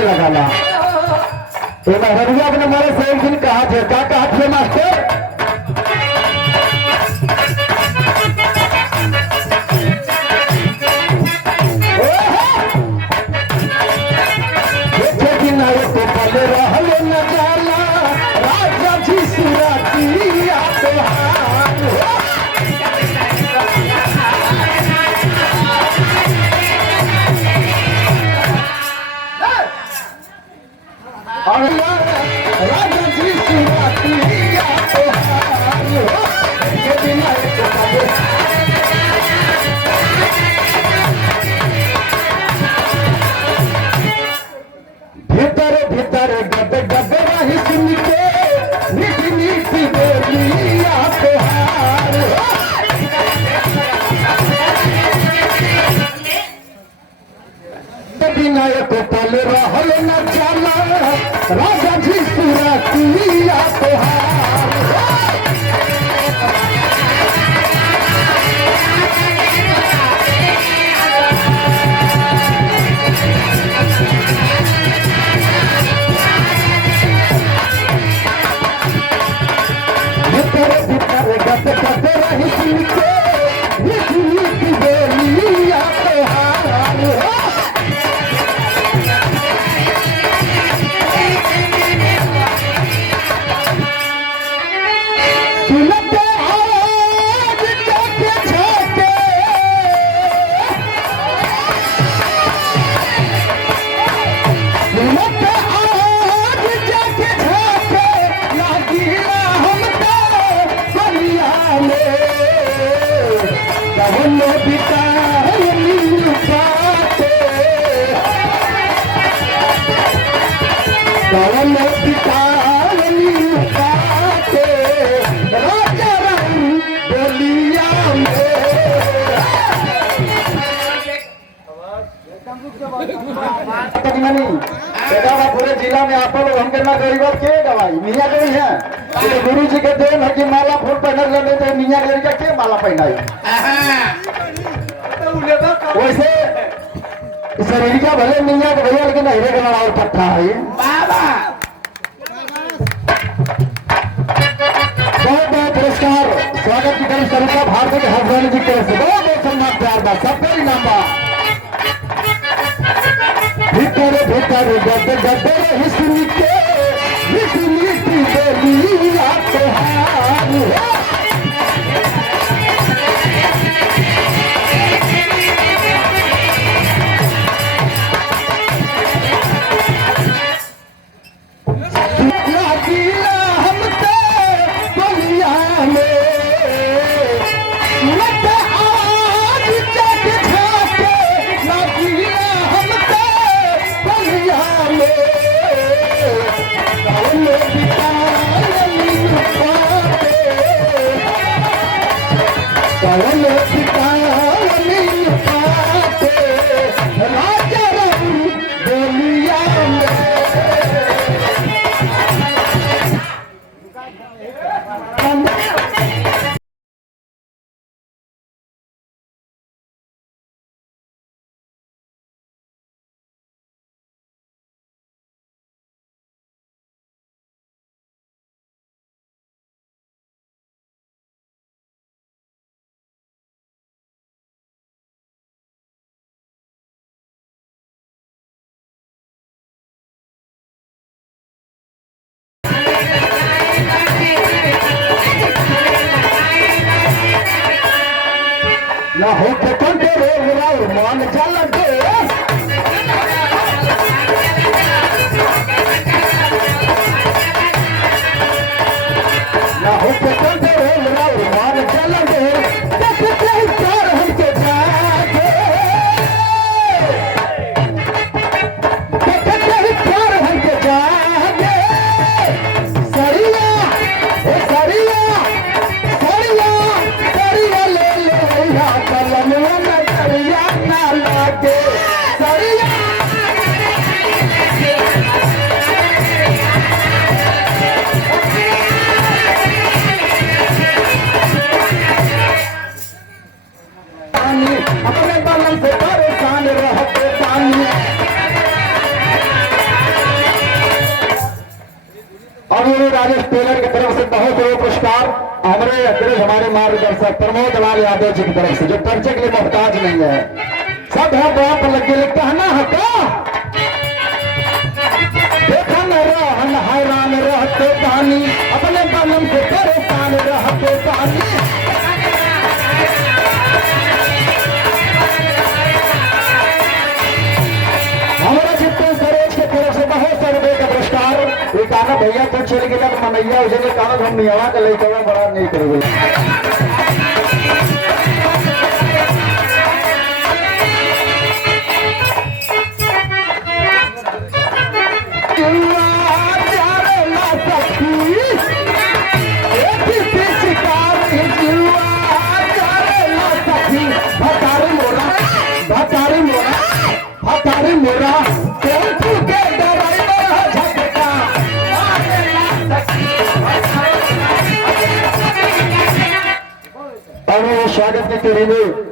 जाए लगाना। तो महरबिया अपने मारे से एक दिन कहा थे, क्या कहा थे मास्टर? विनायक पल रहल न चला राजा जी सुरतिया तोहार। रही सुन के बोलिया तोहार। पूरे जिला में आप लोग हम करना गरीब के गवाई मियाँ गई है। गुरु जी के देन है कि माला फूल पहन लेने तो मियाँ गरी का के माला पहनाई। वैसे शरीर का भले मियाँ के भैया लेकिन हीरे का और पट्टा है। बहुत बहुत पुरस्कार स्वागत की तरफ सरिता भारती के हसबैंड जी की तरफ से बहुत बहुत सम्मान प्यार बा सबका इनाम बा। भीतर भीतर गद गद हिस्सी के हिस्सी बोलिया तोहार। ना हो के कंटे रो मान चल दे ना हो के कंटे रो मान चल दे देख के प्यार हमके जागे देख के प्यार हमके जागे। सरिया ओ सरिया सरिया सरिया ले ले या कलम गुरु राजेश टेलर की तरफ से बहुत बहुत पुरस्कार हमारे अग्रज हमारे मार्गदर्शक प्रमोद लाल यादव जी की तरफ से जो परिचय के लिए मोहताज नहीं है। सब है दुआ पर लगे लिखता है ना हका देखा न रहन हैरान रहते पानी अपने बालम से परेशान रहते पानी। हमारा जितने सरोज के तरफ से बहुत सारे रुपए का पुरस्कार ये गाना भैया कुछ चल गया तो मनैया उसे कागज हम निहवा के लेके बड़ा नहीं करोगे। मोरा टेम्पू के ड्राइवर झटका स्वागत के लिए